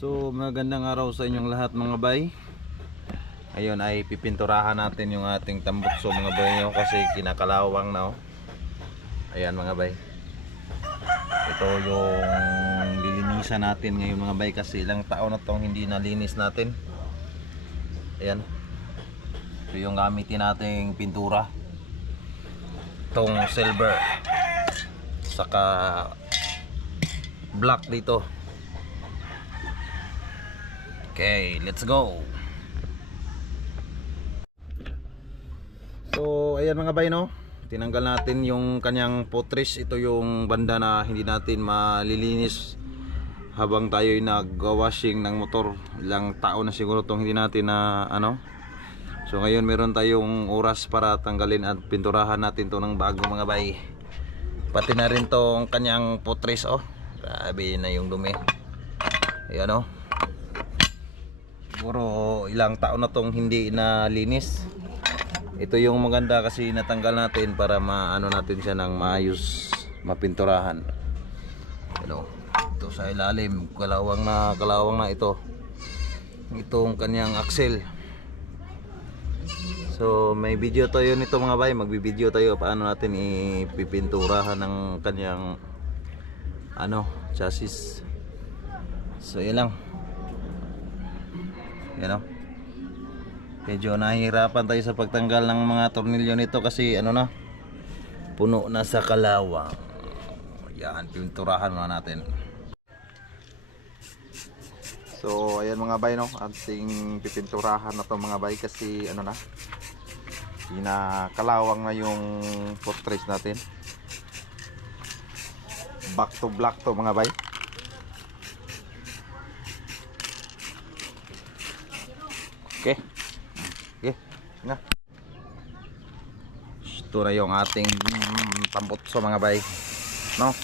So magandang araw sa inyong lahat mga bay. Ayun ay pipinturahan natin yung ating tambutso mga bay no? Kasi kinakalawang na oh. Ayan mga bay. Ito yung lilinisan natin ngayon mga bay. Kasi ilang taon na itong hindi nalinis natin. Ayan. Ito yung gamitin nating pintura. Itong silver saka black dito. Okay, let's go. So ayan mga bay no, tinanggal natin yung kanyang putres. Ito yung banda na hindi natin malilinis habang tayo'y nag-washing ng motor. Ilang taon na siguro itong hindi natin na So ngayon meron tayong oras para tanggalin at pinturahan natin to ng bago mga bay. Pati na rin tong kanyang putres oh. Grabe na yung dumi. Ayan oh. Siguro ilang taon na tong hindi na linis. Ito yung maganda kasi natanggal natin para maano natin siya ng maayos, mapinturahan. Ito sa ilalim, kalawang na ito. Itong kanyang axle. So may video tayo nito mga bay, magbibideo tayo paano natin ipipinturahan ng kanyang chassis. So yan lang. Yan o. Medyo nahihirapan tayo sa pagtanggal ng mga tornilyo nito kasi puno na sa kalawang. Yan, pinturahan muna natin. So ayan mga bay no, ating pipinturahan na to mga bay kasi kinakalawang na yung portraits natin. Back to black to mga bay. Okay. Okay. Na. Ito na yung ating tambutso mga bay. No?